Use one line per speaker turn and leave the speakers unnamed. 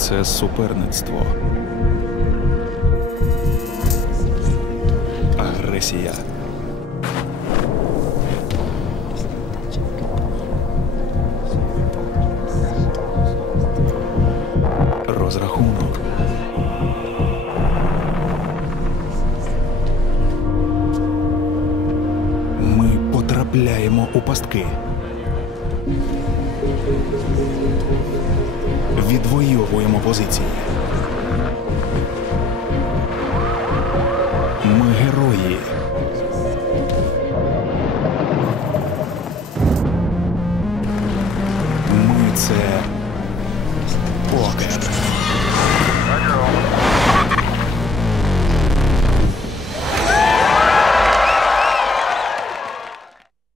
Це суперництво. Агресія. Розрахунок. Ми потрапляємо у пастки відвоюємо позиції. Ми герої. Ми це. Ок.